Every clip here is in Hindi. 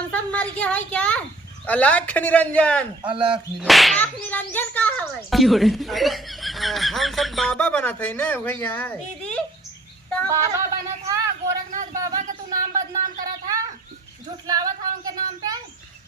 हम सब मर गया है क्या? अलाख निरंजन। अलाख आँख निरंजन का हवे? हम सब बाबा बना थे ना वही है। दीदी बाबा बना था गोरखनाथ बाबा का तू नाम बदनाम करा था, झुठलावा था उनके नाम पे।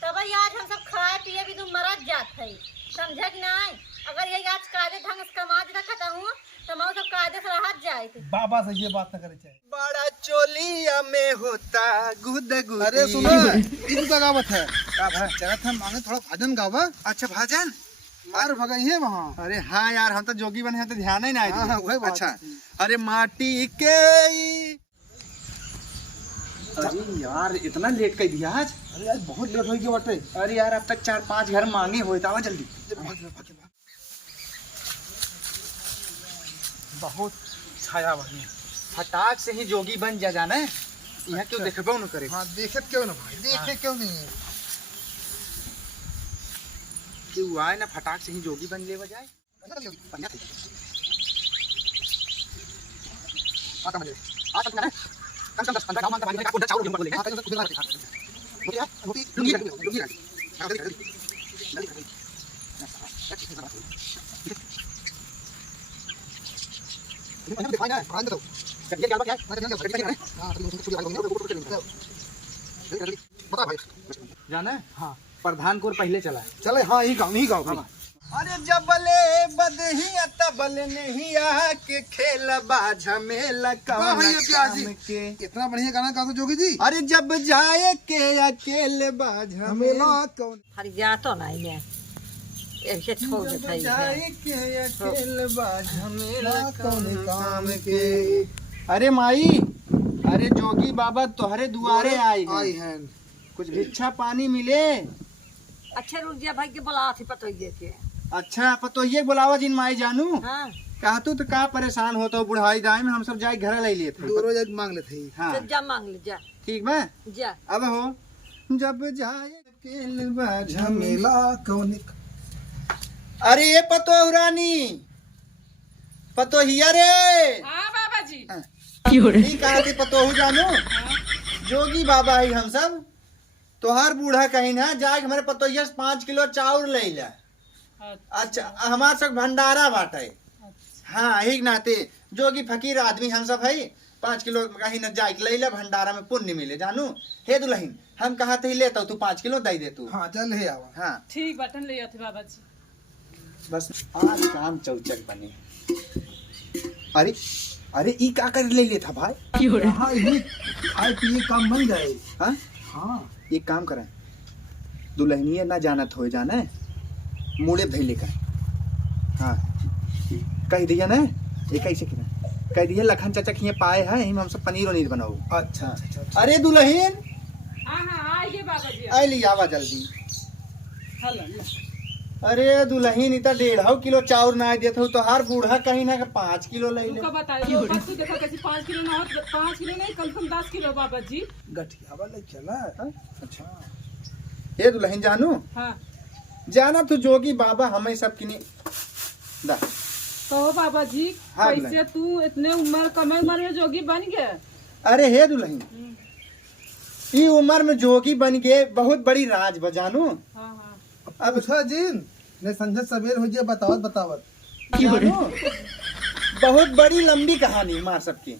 तब आज हम सब खाए पिए भी तुम मरत जात है, समझक नहीं? अगर ये आज कायदे ढंग से कमा रखता हूँ तो मैं सब कायदे से रह जाए थे। बाबा से ये बात न करे चाहिए। बड़ा चोलिया में होता गुद गुद। अरे सुनो इनका गावत है का भाई चला था मांगे थोड़ा भजन गावा। अच्छा भजन मार भगाई है वहाँ। अरे हाँ यार हम तो जोगी बने हैं तो ध्यान ही नहीं हाँ, वही बात अच्छा है। अरे माटी के अरे यार इतना लेट कर दिया आज। अरे आज बहुत लेट हो गया बाटे। अरे यार अब तक 4-5 घर मांगे हुए था जल्दी। बहुत छाया बनी फटाक से ही जोगी बन जा जाना है। यहाँ क्यों देखबो न करे। हाँ देखे क्यों ना भाई देखे क्यों नहीं है। क्यों आए ना फटाक से ही जोगी बन ले जाए। कम से कम 10-15 गाँव मांगता पानी का चावल गेहूं बोलेगा। जाना है? हाँ प्रधान को पहले चला चले हाँ ही गाँव अरे जबले बदहिया तबले नहीं आके खेलबा झमेला भैया प्याजी के। इतना बढ़िया गाना गा दो जोगी जी। अरे जब जाए के अकेले बाझमेला हमेला कौन हर जातो नहीं है ऐसे छोड़ देता है। जाए के अकेले बाझमेला कौन काम के। अरे माई अरे जोगी बाबा तोहरे दुआरे आई आई हैं। कुछ भिक्षा पानी मिले। अच्छा रुक जा भाई के बुला थी पतो ये के। अच्छा पतो ये बुलावा जिन माई जानू हाँ कहतू तो का परेशान होता हो बुढ़ाई दाई में हम सब जाए घर ले लिए थे। दो रोज मांग लेते ही। हाँ तो जा मांग ले जा ठीक बा जा। अब हो जब जाए अकेले बाझमेला। झमेला कौन। अरे ये पतो रानी पतो हिया रे। हाँ बाबा जी। ठीक कहा थी पतो हो जानू जोगी बाबा ही हम सब तोहार बूढ़ा कहीं ना जाके हमारे पतोहिया से 5 किलो चाउर ले ला। अच्छा हमार सब भंडारा बाटे। हाँ ही नाते जोगी फकीर आदमी हम सब है 5 किलो कहीं न जाके ले ला भंडारा में पुण्य मिले जानू। हे दुल्हन हम कहा थे लेता तू 5 किलो दे दे तू। हाँ चल है आवा। हाँ ठीक बटन ले आते बाबा जी। बस आज काम चौचक बने। अरे अरे ई का कर ले था भाई। हाँ ये खाए पिए काम बन जाए। हाँ हाँ एक काम करें दुल्हनिया ना जानत हो जाना है मुड़े धै लेकर। हाँ कह दिया ना ये कैसे कह दिया लखन चाचा खिए पाए है हम सब पनीर वनीर बनाओ। अच्छा अच्छा। अरे दुल्हन हाँ हाँ आइए बाबा जी। आई ली आवा जल्दी। हेलो अरे दुल्हन इतना 1.5 किलो चाउर ना देता हूँ तो हर बूढ़ा कहीं ना 5 किलो ले ले। बताइए देखो कैसे 5 किलो ना हो 5 किलो नहीं कम से कम 10 किलो बाबा जी। गठिया वाला चला। अच्छा ये दुल्हन जानू हाँ जाना तू जोगी बाबा हमें सब किने दा। तो बाबा जी हाँ, कैसे तू इतने कम उम्र में जोगी बन गया। अरे हे दुल्हन ई उम्र में जोगी बन गए बहुत बड़ी राज बजानू। हाँ हाँ अब अच्छा जिन ने संजय सवेर हो गया बतावत जानू बहुत बड़ी लंबी कहानी मार सबकी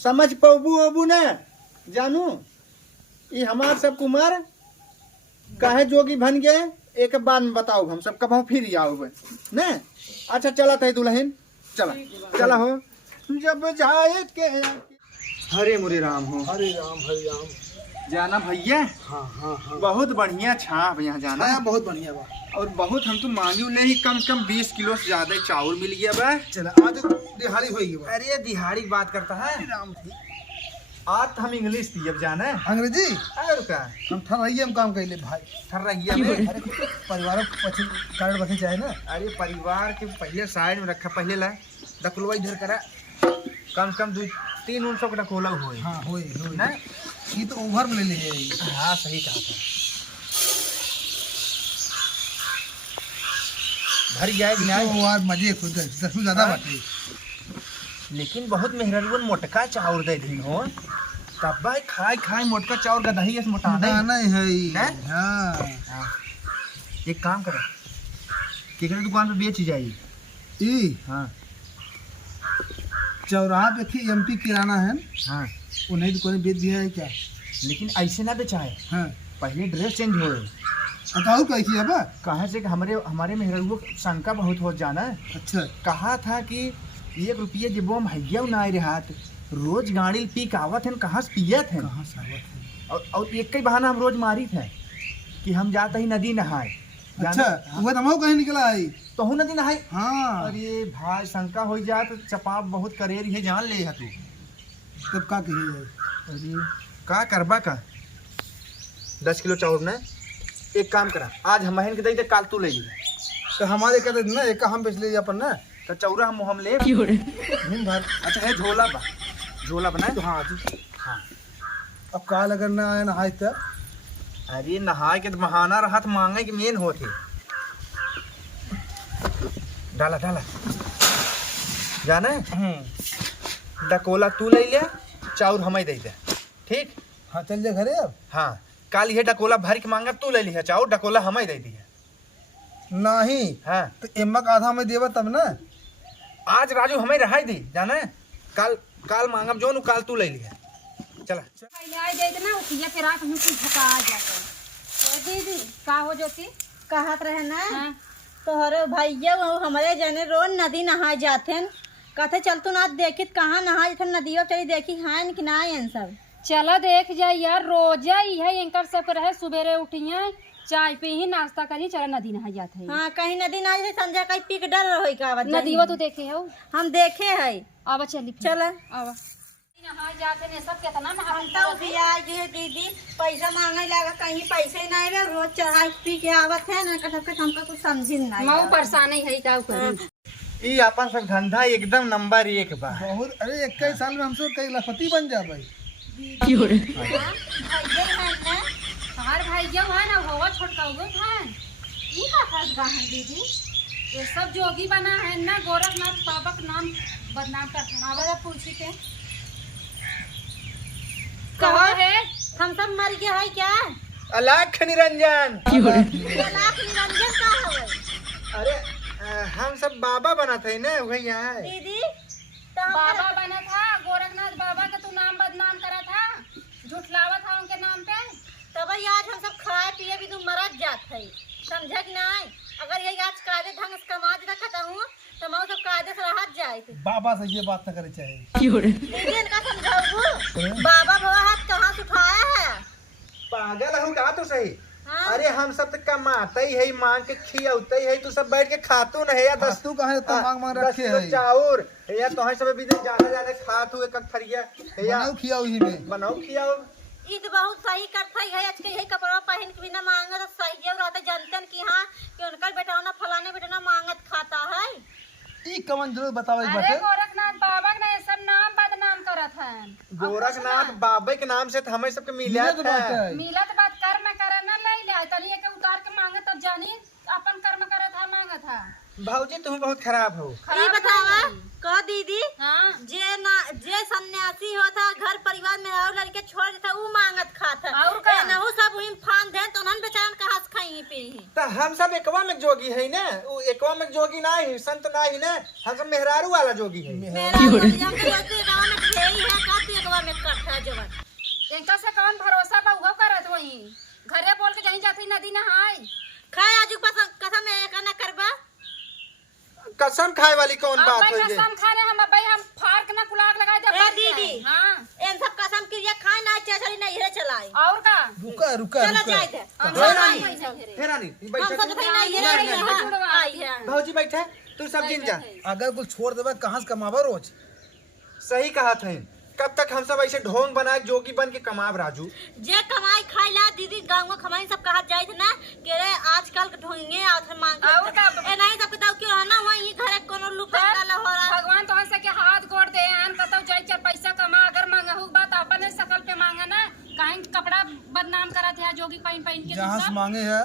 समझ पबू अबू ना जानू। ये हमार सब कुमार काहे जोगी बन गए एक बार में बताओ हम सब कब फिर आओ ने। अच्छा चला था दुल्हन चला चला हो जब जाए के। हरे मुरे राम हो। हरे राम जाना भैया। हाँ हाँ हाँ बहुत बढ़िया छाप यहाँ जाना हाँ बहुत बढ़िया बा। और बहुत हम तो मांगू नहीं कम से कम 20 किलो से ज्यादा चावल मिल गया बा। चला आज दिहाड़ी होगी बा। अरे दिहाड़ी की बात करता है राम थी आज तो हम इंग्लिश थी अब जाना है। अंग्रेजी और क्या हम ठहराइए हम काम कैले भाई। ठर रही है। अरे परिवार पछी कार्ड बखे चाहे ना। अरे परिवार के पहले साइड में रखा पहले ला डकुलवा इधर करा कम से कम 2-300 का डकोला हो। हाँ होई ना ये तो ओवर में ले लीजिए। हाँ सही कहा था भर जाएगी ना। तो आज मजे खुद 10 ज्यादा बाटे। लेकिन बहुत मेहरबान मोटका चाउर दे दी हो। तब भाई खाए खाए मोटका चाउर गदही ऐसे मोटा नहीं नहीं है हैं? हाँ एक काम करो केकरे दुकान पे बेच जाइए। ई हाँ चौराहा पे थी एमपी किराना है हाँ उन्हें दुकान बेच दिया है क्या? लेकिन ऐसे ना बेचाए, हाँ पहले ड्रेस चेंज हो बताओ कैसी है बा? कहाँ से कि हमारे हमारे मेहरुआ शंका बहुत हो जाना है। अच्छा कहा था कि 1 रुपये जब हम हैया ना आए रहात रोज गाड़ी पी के आवत है कहाँ से पियत है कहाँ से आवत है? और एक ही बहाना हम रोज मारी थे कि हम जाते ही नदी नहाए। अच्छा वह तो कहीं निकला है। तो हूँ नदी नहाए। हाँ अरे भाई शंका हो जाए तो चपाप बहुत करेर है जान ले है तू। तब का कही अरे का करबा का 10 किलो चाउर ने एक काम करा आज हम के दे काल तू ले लीजिए तो हमारे कहते ना एक हम बेच ले अपन ना तो चौरा हम ले दिन भर। अच्छा है झोला बनाए तो हाँ हाँ। अब काल अगर ना आए नहाए तो अरे नहाए के तो बहाना रहा तो मांगे के मेन होते। डाला डाला जाना है डकोला तू ले लिया चाउर हमें दे दे ठीक। हाँ चल जा घरे अब। हाँ काल ये डकोला भर के मांगा तू ले लिया चाउर डकोला हमें दे दिया। नहीं हाँ तो एम्मा का आधा में देवा तब ना। आज राजू हमें रहा दी जाना है काल काल मांगब जो काल तू ले लिया चला। पहले आई जाए ना उठिया फिर रात हमसे झका आ जाते। दीदी का हो जोती? कहत रहे ना हाँ। तोहरे भैया हमारे जने रोज नदी नहा जाते कहते चल तू ना देखित कहाँ नहा जाते नदियों चली देखी हैं कि ना आयन सब। चलो देख जा यार रोजा ही है इनकर सब रहे सुबेरे उठिया चाय पी ही नाश्ता करी चलो नदी नहा जाते हैं। हाँ कहीं नदी ना जाते संजय कहीं पीक डर रहो का नदीवा तो देखे हो? हम देखे है। आवा चली चल आवा नहा जाते ने सब कितना दीदी पैसा मांगे लगा कहीं पैसे नहीं रहे रोज चढ़ाई पी के आवत है ना सबके हमको कुछ समझी नहीं। मऊ परेशानी है का करी। ये अपन सब धंधा एकदम नंबर 1 बा। बहुत अरे 21 साल में हमसे कई लखपति बन जा भाई। हमार भाई जब है ना वो छोटका हुए था ई का खास गाहन दीदी ये सब जोगी बना है ना गोरखनाथ बाबा का नाम बदनाम करता ना वाला पूछी के कहा है हम सब मर गया है क्या? अलाख निरंजन लाख निरंजन का है? अरे हम सब बाबा बना थे ना वही यहाँ है। दीदी तो हम बाबा बना था गोरखनाथ बाबा का तू नाम बदनाम करा था झुठलावा था उनके नाम पे। तब आज हम सब खाए पिए भी तुम मरत जात है समझ नहीं। अगर यही आज कायदे ढंग से कमा रखता हूँ तो मैं सब कायदे से रह जाए थे। बाबा से ये बात न करे चाहिए। दीदी इनका समझाओ बाबा बाबा हाथ कहाँ से उठाया है? पागल हूँ का तो सही। हाँ? अरे हम सब तो कमाते ही है मांग के खियाते ही तू सब बैठ के खातू न है या बस तू कहाँ तो मांग मांग रखे है। चाउर या तो सब भी जाने जाने खात हुए कक थरिया या बनाओ खिया उही में बनाओ खियाओ। ई तो बहुत सही करता है आज के यही कपड़ा पहन के बिना मांगत सही जब रहते जानते कि हाँ कि उनका बेटा ना फलाने बेटा ना मांगत खाता है। ई कवन जरूर बतावे अरे बटे। गोरखनाथ बाबा ने ये सब नाम बदनाम करत है। गोरखनाथ बाबा के नाम से तो हमें सबके मिलत है। मिलत बात कर्म करे ना ले ले तनी के उतार के मांगे तब जानी अपन कर्म करत है मांगत है। भाऊजी तुम बहुत खराब हो। ई बतावा कह दीदी हाँ जे सन्यासी होता घर परिवार में और लड़के छोड़ देता वो मांगत खाता और का? नहु सब वही फान दे तो उन्हन बेचारन का हंस खाई पे ही। तो हम सब एकवा में जोगी है ना वो एकवा में जोगी ना है संत ना है ना हम सब मेहरारू वाला जोगी है। मेरा हम तो रोते गांव में खेई है का एकवा में कट्ठा जवन इनका से कौन भरोसा बा उहो करत वही घरे बोल के जहीं जाती नदी नहाई खाए आजू पास कसम है का ना करबा। कसम खाए वाली कौन बात भाई है ये? कसम खाने हम भाई हम फार्क ना कुलाग लगाए दे ए दीदी हां इन सब कसम क्रिया खाए ना चली नहीं रे चलाए और का रुका रुका चला रुका जाए थे हे रानी हम बैठे सब तो नहीं रे आई है। भाऊजी बैठे तू सब जिन जा। अगर कुछ छोड़ देबा कहाँ से कमावा रोज। सही कहा था कब तक हम सब ऐसे ढोंग बनाए जोगी बन के कमाब राजू। जे कमाई खाई ला दीदी गांव में खमाई सब कहा जाए थे ना कि रे आजकल के ढोंगे आथे मांग और का? ए नहीं सब बताओ क्यों ना वही घरे कोनो लुका डाला हो रहा। भगवान तो हंसे के हाथ गोड़ दे आन कतो जाई चार पैसा कमा अगर मांगा हो बात अपने शकल पे मांगा ना काहे कपड़ा बदनाम करत है जोगी पहन पहन के जहाँ से दूसरा। मांगे है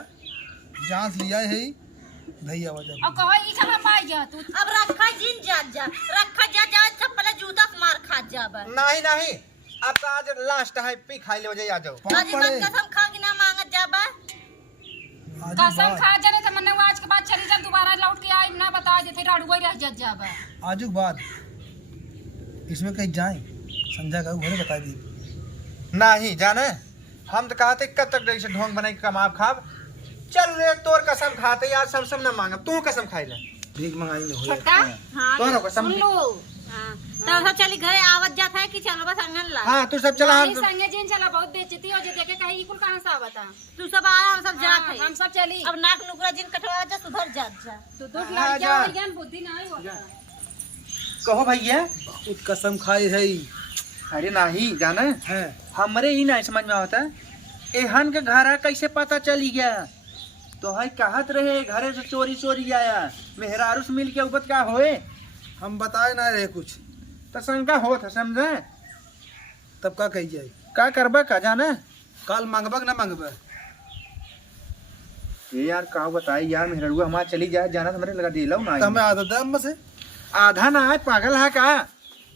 जहाँ से लिया है भैया वजह और कहो ई कहां पाई जा तू अब रखा जिन जा रखा जा सब पहले जूता से मार खा जाबे। नहीं नहीं अब तो आज लास्ट है, पी खाई ले वजह आ जाओ। आज मन कसम खा के ना मांगत जाबा। कसम खा जाने तो मन्ने आज के बाद चली जा, दोबारा लौट के आई ना बता दे, फिर अड़ुआ रह जत जाबा। आजू बाद इसमें कहीं जाए संध्या का घरे बता दी। नहीं जाने, हम तो कहते कब तक जैसे ढोंग बनाई कमाब खाब। चल रे तोर कसम खाते यार, सब ना मांगब, तू कसम खाई ले। भीख मंगाई ले छोटका हां तोरो कसम। सुन लो। हां तो सब चली घरे आवत जात है कि चलो बस अंगन ला। हाँ तू सब चला। हमारी संगे जिन चला बहुत बेइज्जती हो जे, देखे कहीं इकुल कहां से आवता। तू सब आ, हम सब जात है। हम सब चली। अब नाक नुकरा जिन कटवा जा सुधर जात जा। तो दो हाँ, लड़कियां जा। और ज्ञान बुद्धि नहीं होता। कहो भैया। बहुत कसम खाई है। अरे नहीं जाने, हैं हमरे ही नहीं समझ में आता एहन के घर कैसे पता चली गया। तो है कहत रहे घरे से चोरी चोरी आया, मेहरारू से मिल के उबत का होए, हम बताए ना रहे कुछ, तो शंका होत है समझे। तब का कही जाए। का करबा का जाने। कल मांगबक ना मांगबा। ये यार का बताई यार, मेहरारू हमार चली जाए जाना तो मेरे लगा दिलाऊ ना। तो हमें आदत है हम से। आधा ना है, पागल है का।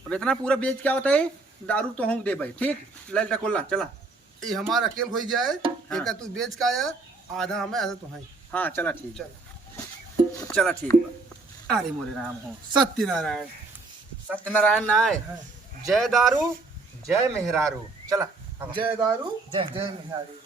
अब इतना पूरा बेच क्या होता है, दारू तो होंगे दे भाई। ठीक लल टकोला चला। ये हमारा अकेल हो जाए। एक तू बेच का आया, आधा हमें आधा तुम्हारी। हाँ चला ठीक, चल चला ठीक बा। अरे मोरे राम हो। सत्यनारायण। सत्यनारायण ना है, हाँ। जय दारू जय मेहरारू। चला जय दारू जय। जय मिहारी।